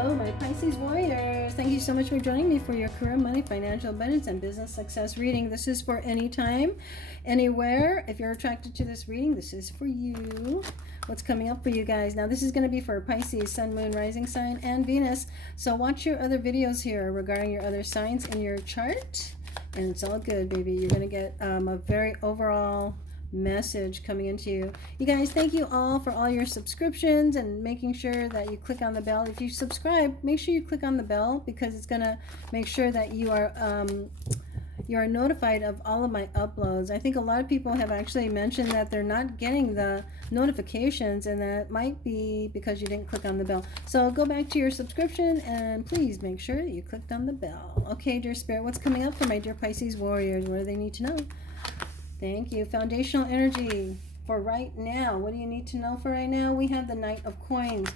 Hello, my Pisces warriors. Thank you so much for joining me for your career, money, financial abundance, and business success reading. This is for anytime, anywhere. If you're attracted to this reading, this is for you. What's coming up for you guys? Now, this is going to be for Pisces, Sun, Moon, Rising sign, and Venus. So watch your other videos here regarding your other signs in your chart. And it's all good, baby. You're going to get a very overall message coming into you. You guys, thank you all for all your subscriptions and making sure that you click on the bell. If you subscribe, make sure you click on the bell because it's going to make sure that you are notified of all of my uploads. I think a lot of people have actually mentioned that they're not getting the notifications, and that might be because you didn't click on the bell. So go back to your subscription and please make sure that you clicked on the bell. Okay, dear Spirit, what's coming up for my dear Pisces warriors? What do they need to know? Thank you. Foundational energy for right now. What do you need to know for right now? We have the Knight of Coins,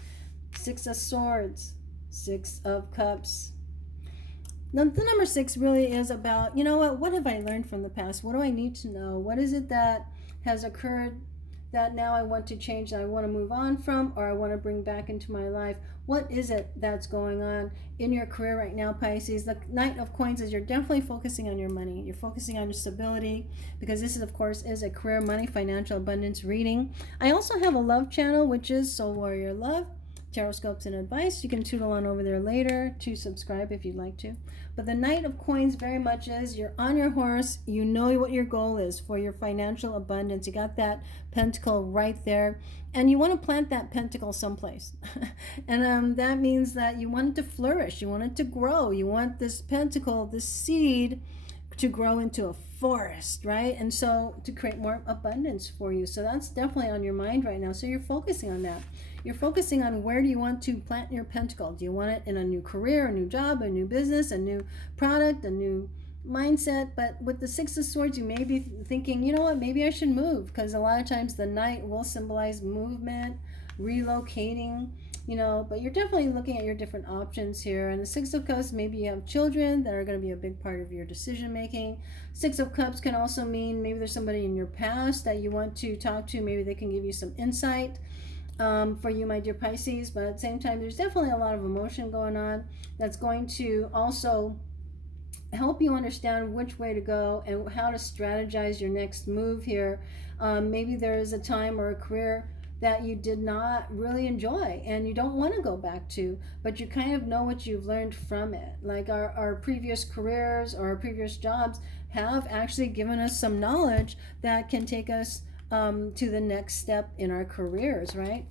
Six of Swords, Six of Cups. Now, the number 6 really is about, you know what have I learned from the past? What do I need to know? What is it that has occurred that now I want to change, that I want to move on from, or I want to bring back into my life? What is it that's going on in your career right now, Pisces? The Knight of Coins is you're definitely focusing on your money. You're focusing on your stability, because this is, of course, is a career, money, financial abundance reading. I also have a love channel, which is Soul Warrior Love, Taroscopes and Advice. You can tootle on over there later to subscribe if you'd like to. But the Knight of Coins very much is you're on your horse. You know what your goal is for your financial abundance. You got that pentacle right there, and you want to plant that pentacle someplace. And that means that you want it to flourish. You want it to grow. You want this pentacle, this seed, to grow into a forest, right? And so to create more abundance for you. So that's definitely on your mind right now. So you're focusing on that. You're focusing on where do you want to plant your pentacle. Do you want it in a new career, a new job, a new business, a new product, a new mindset? But with the Six of Swords, you may be thinking, you know what, maybe I should move, because a lot of times the Knight will symbolize movement, relocating, you know, but you're definitely looking at your different options here. And the Six of Cups, maybe you have children that are going to be a big part of your decision making. Six of Cups can also mean maybe there's somebody in your past that you want to talk to. Maybe they can give you some insight for you, my dear Pisces. But at the same time, there's definitely a lot of emotion going on that's going to also help you understand which way to go and how to strategize your next move here. Maybe there is a time or a career that you did not really enjoy and you don't want to go back to, but you kind of know what you've learned from it. Like our previous careers or our previous jobs have actually given us some knowledge that can take us to the next step in our careers, right?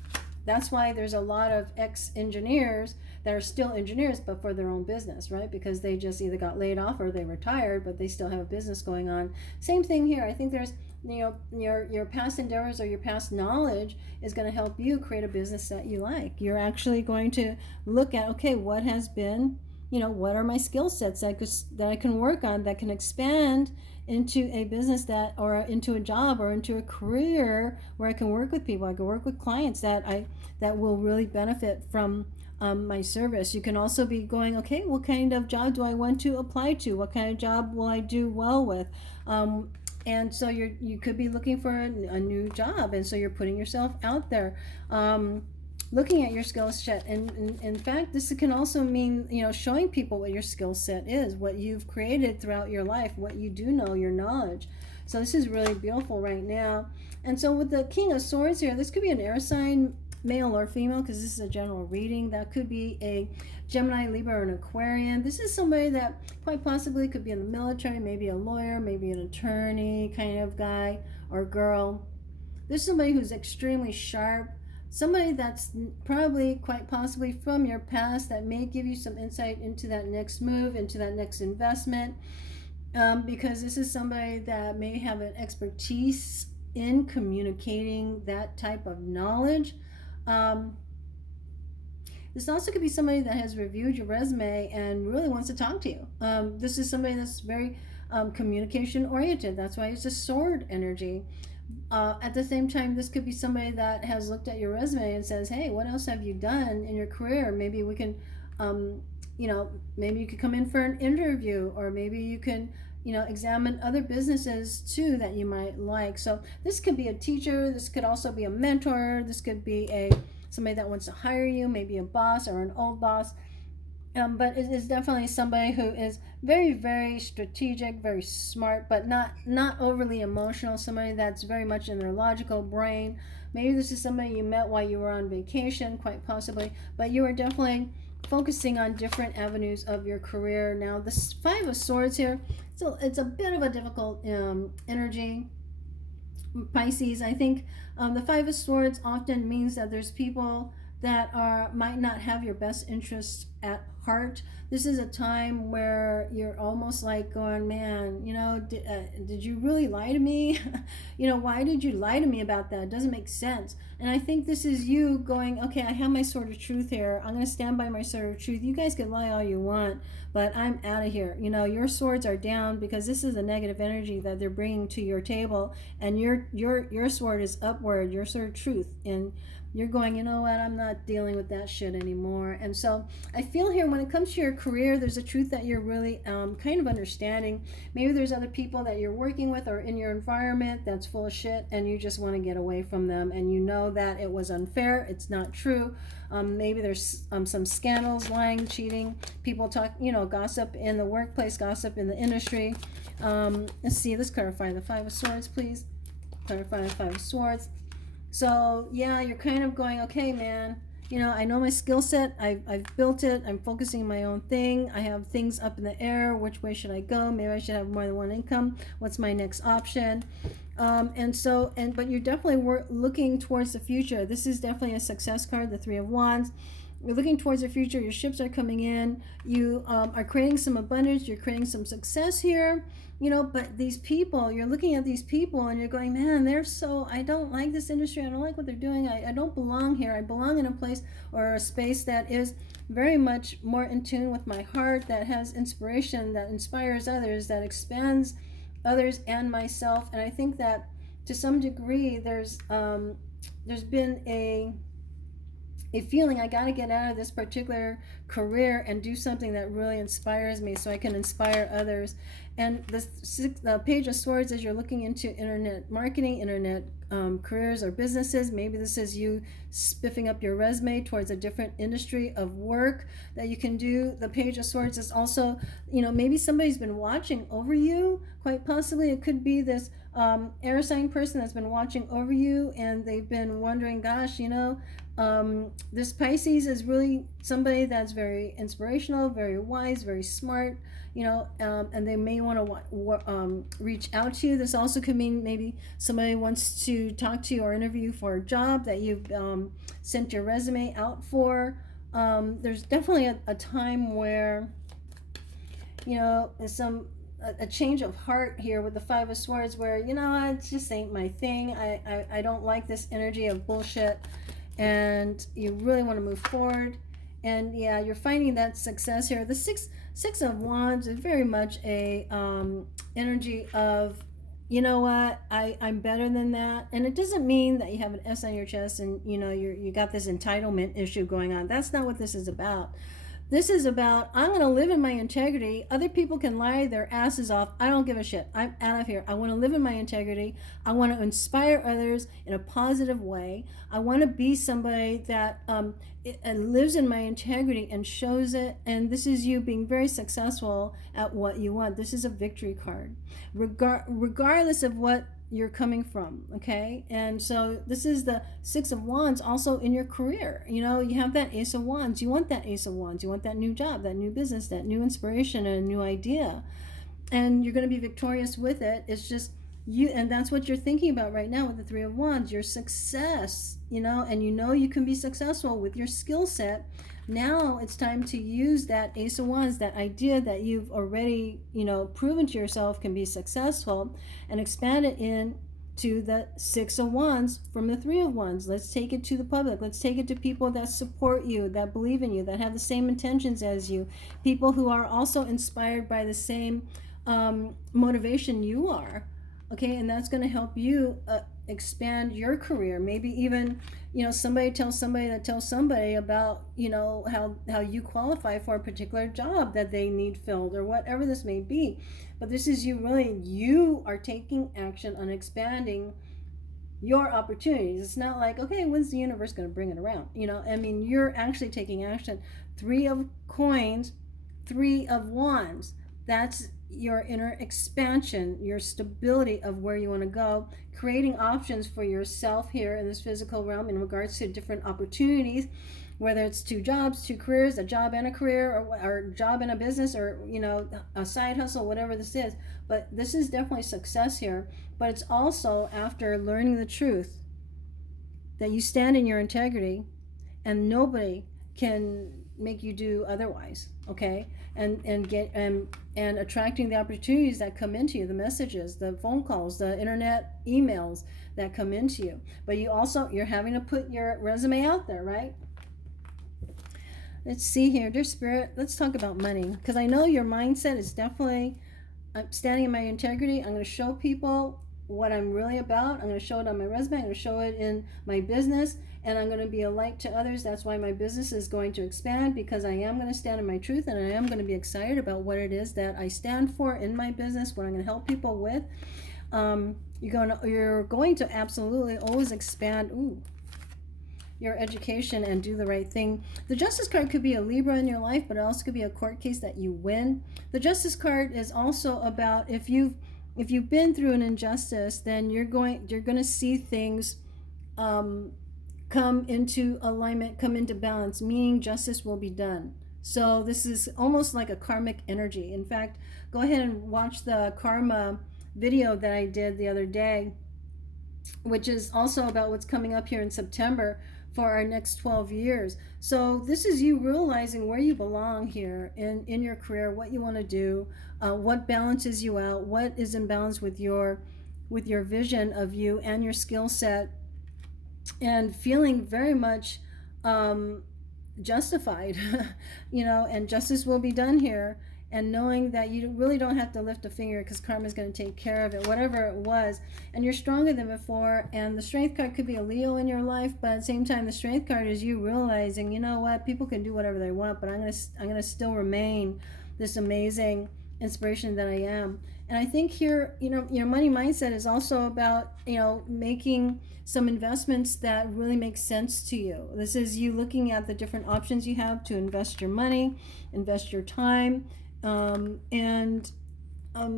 That's why there's a lot of ex-engineers that are still engineers but for their own business, right? Because they just either got laid off or they retired, but they still have a business going on. Same thing here. I think there's, you know, your past endeavors or your past knowledge is going to help you create a business that you like. You're actually going to look at, okay, what has been, you know, what are my skill sets that I can work on that can expand into a business that, or into a job or into a career where I can work with people. I can work with clients that will really benefit from my service. You can also be going, okay, what kind of job do I want to apply to? What kind of job will I do well with? And so you could be looking for a new job, and so you're putting yourself out there, looking at your skill set. And in fact, this can also mean, you know, showing people what your skill set is, what you've created throughout your life, what you do know, your knowledge. So this is really beautiful right now. And so with the King of Swords here, this could be an air sign, male or female, because this is a general reading. That could be a Gemini, Libra, or an Aquarian. This is somebody that quite possibly could be in the military, maybe a lawyer, maybe an attorney kind of guy or girl. This is somebody who's extremely sharp, somebody that's probably quite possibly from your past that may give you some insight into that next move, into that next investment, because this is somebody that may have an expertise in communicating that type of knowledge. This also could be somebody that has reviewed your resume and really wants to talk to you. This is somebody that's very communication oriented. That's why it's a sword energy. At the same time, this could be somebody that has looked at your resume and says, hey, what else have you done in your career? Maybe we can, you know, maybe you could come in for an interview, or maybe you can, you know, examine other businesses too that you might like. So this could be a teacher. This could also be a mentor. This could be a somebody that wants to hire you, maybe a boss or an old boss. But it is definitely somebody who is very, very strategic, very smart, but not overly emotional. Somebody that's very much in their logical brain. Maybe this is somebody you met while you were on vacation, quite possibly. But you are definitely focusing on different avenues of your career. Now, this Five of Swords here, so it's a bit of a difficult energy. Pisces, I think the Five of Swords often means that there's people that might not have your best interests at heart. This is a time where you're almost like going, man, did you really lie to me? Why did you lie to me about that? It doesn't make sense. And I think this is you going, okay, I have my sword of truth here. I'm going to stand by my sword of truth. You guys can lie all you want, but I'm out of here. Your swords are down because this is a negative energy that they're bringing to your table, and your sword is upward, your sword of truth. And you're going, you know what, I'm not dealing with that shit anymore. And so I feel here when it comes to your career, there's a truth that you're really kind of understanding. Maybe there's other people that you're working with or in your environment that's full of shit, and you just want to get away from them, and you know that it was unfair, it's not true. Maybe there's some scandals, lying, cheating, people talk, gossip in the workplace, gossip in the industry. Let's clarify the Five of Swords, please. Clarify the Five of Swords. So yeah, you're kind of going, okay, man, I know my skill set. I've built it. I'm focusing on my own thing. I have things up in the air. Which way should I go? Maybe I should have more than one income. What's my next option? But you're definitely looking towards the future. This is definitely a success card, the Three of Wands. You're looking towards the future. Your ships are coming in. You are creating some abundance. You're creating some success here. But these people, you're looking at these people and you're going, man, I don't like this industry. I don't like what they're doing. I don't belong here. I belong in a place or a space that is very much more in tune with my heart, that has inspiration, that inspires others, that expands others and myself. And I think that to some degree, there's been a feeling I got to get out of this particular career and do something that really inspires me so I can inspire others. And the Page of Swords, as you're looking into internet marketing, internet careers or businesses, maybe this is you spiffing up your resume towards a different industry of work that you can do. The Page of Swords is also, maybe somebody's been watching over you, quite possibly. It could be this air sign person that's been watching over you, and they've been wondering, gosh, this Pisces is really somebody that's very inspirational, very wise, very smart, and they may want to reach out to you. This also could mean maybe somebody wants to talk to you or interview you for a job that you've sent your resume out for. There's definitely a time where, there's a change of heart here with the Five of Swords where, it just ain't my thing. I don't like this energy of bullshit. And you really want to move forward. And yeah, you're finding that success here. The Six of Wands is very much a energy of, you know what, I'm better than that. And it doesn't mean that you have an S on your chest and you got this entitlement issue going on. That's not what this is about. This is about, I'm going to live in my integrity. Other people can lie their asses off. I don't give a shit. I'm out of here. I want to live in my integrity. I want to inspire others in a positive way. I want to be somebody that lives in my integrity and shows it. And this is you being very successful at what you want. This is a victory card, regardless of what you're coming from, okay? And so this is the Six of Wands also in your career. You have that Ace of Wands. You want that Ace of Wands. You want that new job, that new business, that new inspiration, and a new idea. And you're going to be victorious with it. It's just you, and that's what you're thinking about right now with the Three of Wands, your success, and you can be successful with your skill set. Now it's time to use that Ace of Wands, that idea that you've already, proven to yourself can be successful, and expand it in to the Six of Wands from the Three of Wands. Let's take it to the public. Let's take it to people that support you, that believe in you, that have the same intentions as you, people who are also inspired by the same motivation you are. Okay, and that's going to help you expand your career. Maybe even, somebody tells somebody that tells somebody about, how you qualify for a particular job that they need filled, or whatever this may be. But this is you are taking action on expanding your opportunities. It's not like, okay, when's the universe going to bring it around? I mean, you're actually taking action. Three of coins, three of wands. That's your inner expansion, your stability of where you want to go, creating options for yourself here in this physical realm in regards to different opportunities, whether it's two jobs, two careers, a job and a career, or a job and a business, or a side hustle, whatever this is. But this is definitely success here. But it's also after learning the truth that you stand in your integrity, and nobody can make you do otherwise. Okay, and attracting the opportunities that come into you, the messages, the phone calls, the internet emails that come into you. But you're having to put your resume out there, right? Let's see here, dear spirit, let's talk about money, because I know your mindset is definitely, I'm standing in my integrity. I'm going to show people what I'm really about. I'm going to show it on my resume. I'm going to show it in my business, and I'm going to be a light to others. That's why my business is going to expand, because I am going to stand in my truth, and I am going to be excited about what it is that I stand for in my business, what I'm going to help people with. You're going to absolutely always expand your education and do the right thing. The Justice card could be a Libra in your life, but it also could be a court case that you win. The Justice card is also about if you've been through an injustice, then you're going to see things come into alignment, come into balance, meaning justice will be done. So this is almost like a karmic energy. In fact, go ahead and watch the karma video that I did the other day, which is also about what's coming up here in September for our next 12 years. So this is you realizing where you belong here in your career, what you want to do, what balances you out, what is in balance with your vision of you and your skill set, and feeling very much justified, and justice will be done here. And knowing that you really don't have to lift a finger, because karma is going to take care of it, whatever it was, and you're stronger than before. And the strength card could be a Leo in your life, but at the same time, the strength card is you realizing, you know what, people can do whatever they want, but I'm gonna still remain this amazing inspiration that I am. And I think here, your money mindset is also about, making some investments that really make sense to you. This is you looking at the different options you have to invest your money, invest your time.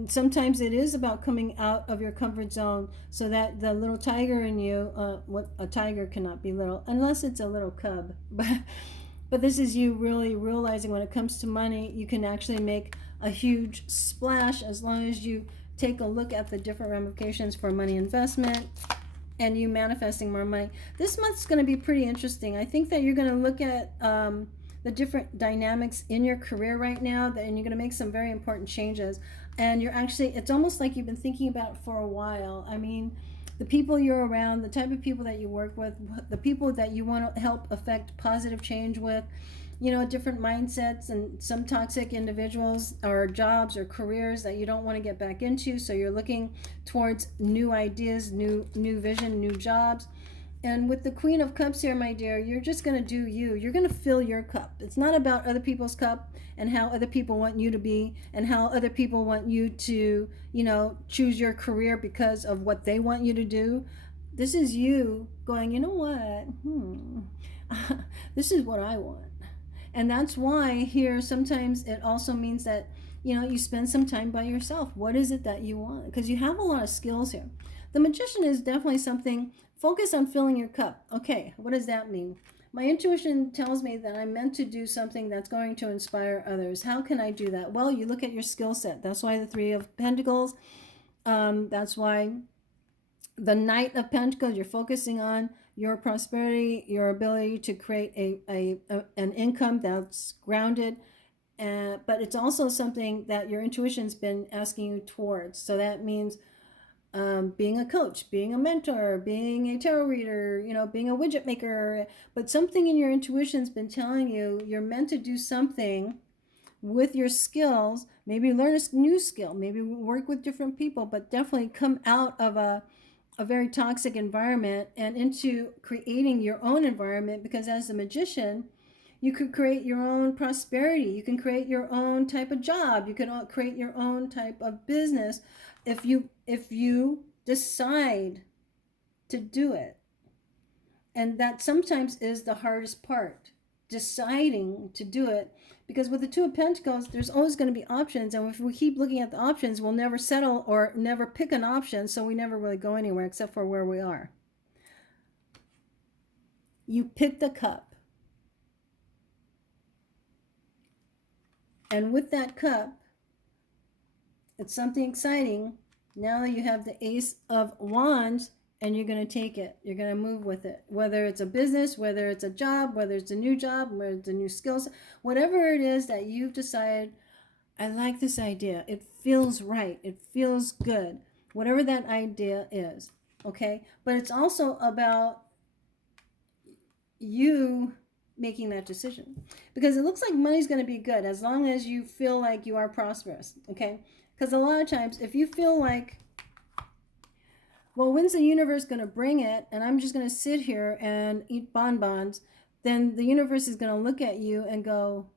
Sometimes it is about coming out of your comfort zone, so that the little tiger in you, what a tiger cannot be little unless it's a little cub, but this is you really realizing when it comes to money, you can actually make a huge splash as long as you take a look at the different ramifications for money investment and you manifesting more money. This month's going to be pretty interesting. I think that you're going to look at the different dynamics in your career right now, and you're going to make some very important changes. And it's almost like you've been thinking about it for a while. I mean, the people you're around, the type of people that you work with, the people that you want to help affect positive change with, different mindsets, and some toxic individuals or jobs or careers that you don't want to get back into. So you're looking towards new ideas, new vision, new jobs. And with the Queen of Cups here, my dear, you're just going to do you. You're going to fill your cup. It's not about other people's cup and how other people want you to be and how other people want you to, choose your career because of what they want you to do. This is you going, you know what? This is what I want. And that's why here sometimes it also means that, you spend some time by yourself. What is it that you want? Because you have a lot of skills here. The Magician is definitely something. Focus on filling your cup. Okay, what does that mean? My intuition tells me that I'm meant to do something that's going to inspire others. How can I do that? Well, you look at your skill set. That's why the Three of Pentacles. That's why the Knight of Pentacles, you're focusing on your prosperity, your ability to create an income that's grounded. But it's also something that your intuition's been asking you towards. So that means being a coach, being a mentor, being a tarot reader, being a widget maker. But something in your intuition's been telling you you're meant to do something with your skills, maybe learn a new skill, maybe work with different people, but definitely come out of a very toxic environment and into creating your own environment. Because as a magician, you could create your own prosperity. You can create your own type of job. You can create your own type of business if you decide to do it. And that sometimes is the hardest part, deciding to do it. Because with the Two of Pentacles, there's always going to be options. And if we keep looking at the options, we'll never settle or never pick an option. So we never really go anywhere except for where we are. You pick the cup. And with that cup, it's something exciting. Now you have the Ace of Wands, and you're going to take it. You're going to move with it. Whether it's a business, whether it's a job, whether it's a new job, whether it's a new skills, whatever it is that you've decided, I like this idea. It feels right. It feels good. Whatever that idea is, okay? But it's also about you making that decision. Because it looks like money's going to be good as long as you feel like you are prosperous, okay? Because a lot of times, if you feel like, well, when's the universe going to bring it? And I'm just going to sit here and eat bonbons. Then the universe is going to look at you and go,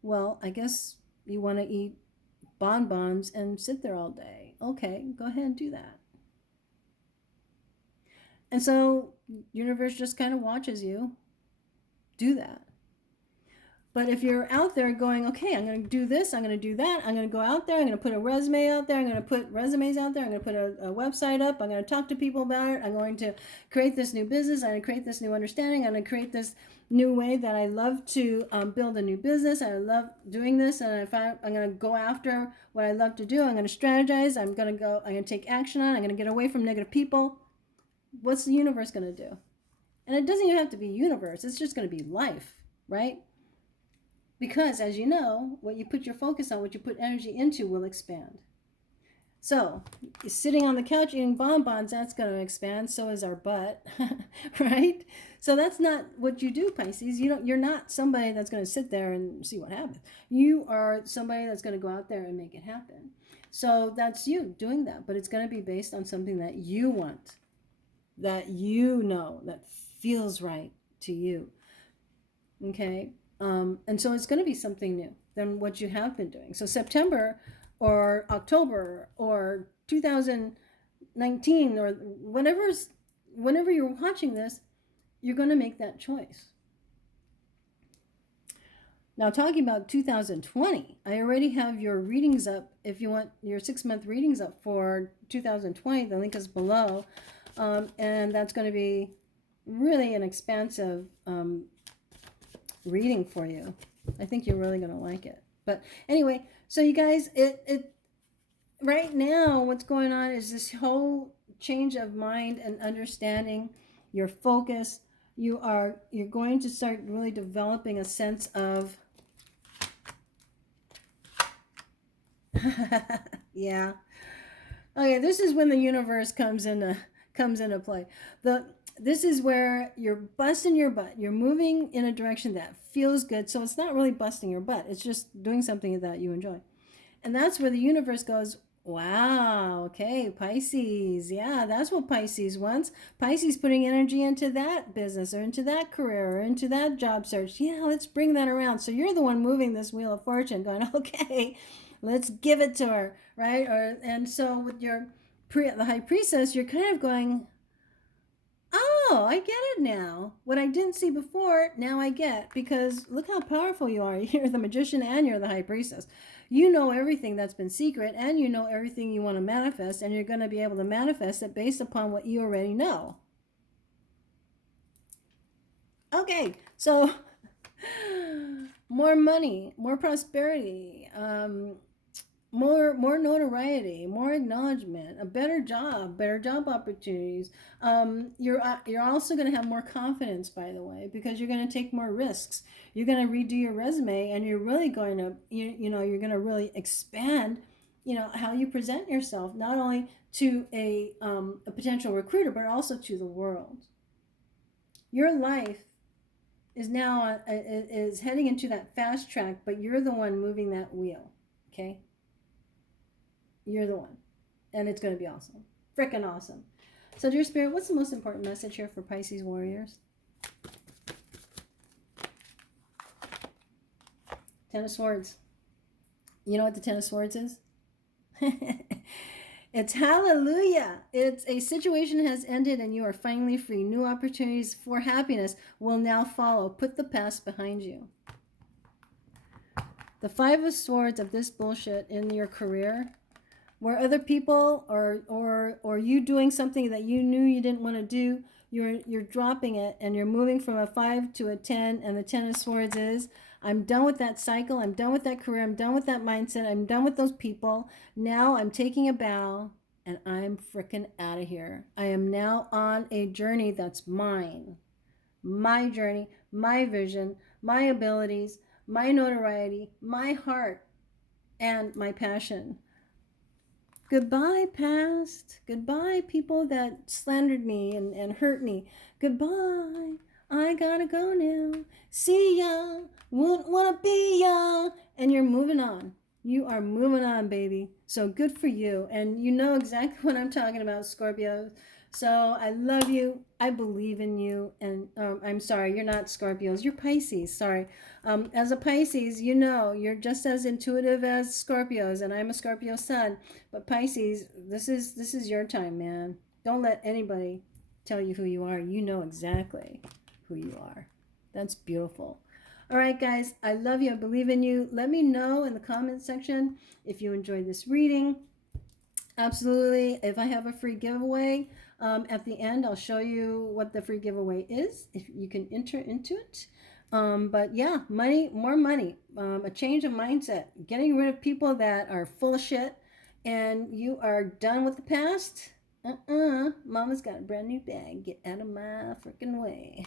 well, I guess you want to eat bonbons and sit there all day. Okay, go ahead and do that. And so universe just kind of watches you do that. But if you're out there going, okay, I'm going to do this, I'm going to do that, I'm going to go out there, I'm going to put a resume out there, I'm going to put resumes out there, I'm going to put a website up, I'm going to talk to people about it, I'm going to create this new business, I'm going to create this new understanding, I'm going to create this new way that I love to build a new business, I love doing this, and I'm going to go after what I love to do, I'm going to strategize, I'm going to take action on it, I'm going to get away from negative people. What's the universe going to do? And it doesn't even have to be universe, it's just going to be life, right? Because, as you know, what you put your focus on, what you put energy into will expand. So, sitting on the couch eating bonbons, that's going to expand. So is our butt, right? So that's not what you do, Pisces. You're not somebody that's going to sit there and see what happens. You are somebody that's going to go out there and make it happen. So that's you doing that. But it's going to be based on something that you want, that you know, that feels right to you. Okay? And so it's going to be something new than what you have been doing. So September or October or 2019 or whenever you're watching this, you're going to make that choice. Now, talking about 2020, I already have your readings up. If you want your 6-month readings up for 2020, the link is below. And that's going to be really an expansive reading for you. I think you're really going to like it. But anyway, so you guys, it right now what's going on is this whole change of mind and understanding your focus. You're going to start really developing a sense of yeah. Okay, this is when the universe comes into play. This is where you're busting your butt. You're moving in a direction that feels good. So it's not really busting your butt. It's just doing something that you enjoy. And that's where the universe goes, wow, okay, Pisces. Yeah, that's what Pisces wants. Pisces putting energy into that business or into that career or into that job search. Yeah, let's bring that around. So you're the one moving this wheel of fortune going, okay, let's give it to her, right? And so with the High Priestess, you're kind of going, oh, I get it now. What I didn't see before, now I get. Because look how powerful you are. You're the Magician and you're the High Priestess. You know everything that's been secret and you know everything you want to manifest. And you're going to be able to manifest it based upon what you already know. Okay, so more money, more prosperity, more notoriety, more acknowledgement, a better job opportunities. You're also going to have more confidence, by the way, because you're going to take more risks. You're going to redo your resume, and you're really going to you're going to really expand how you present yourself, not only to a potential recruiter, but also to the world. Your life is now is heading into that fast track, but you're the one moving that wheel. Okay. You're the one. And it's going to be awesome. Frickin' awesome. So, dear Spirit, what's the most important message here for Pisces warriors? Ten of Swords. You know what the Ten of Swords is? It's hallelujah. It's a situation has ended and you are finally free. New opportunities for happiness will now follow. Put the past behind you. The Five of Swords of this bullshit in your career, where other people or you doing something that you knew you didn't want to do, you're dropping it and you're moving from a 5 to a 10, and the 10 of Swords is, I'm done with that cycle, I'm done with that career, I'm done with that mindset, I'm done with those people. Now I'm taking a bow and I'm freaking out of here. I am now on a journey that's mine. My journey, my vision, my abilities, my notoriety, my heart, and my passion. Goodbye, past. Goodbye, people that slandered me and hurt me. Goodbye. I gotta go now. See ya. Won't wanna be ya. And you're moving on. You are moving on, baby. So good for you. And you know exactly what I'm talking about, Scorpio. So I love you. I believe in you. And I'm sorry, you're not Scorpios. You're Pisces. Sorry. As a Pisces, you know, you're just as intuitive as Scorpios. And I'm a Scorpio sun. But Pisces, this is your time, man. Don't let anybody tell you who you are. You know exactly who you are. That's beautiful. All right, guys, I love you. I believe in you. Let me know in the comment section if you enjoyed this reading. Absolutely. If I have a free giveaway, at the end, I'll show you what the free giveaway is, if you can enter into it. But yeah, money, more money, a change of mindset, getting rid of people that are full of shit, and you are done with the past. Mama's got a brand new bag. Get out of my freaking way.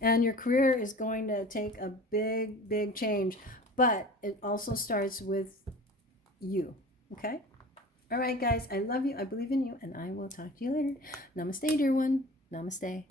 And your career is going to take a big, big change, but it also starts with you. Okay? All right, guys, I love you. I believe in you, and I will talk to you later. Namaste, dear one. Namaste.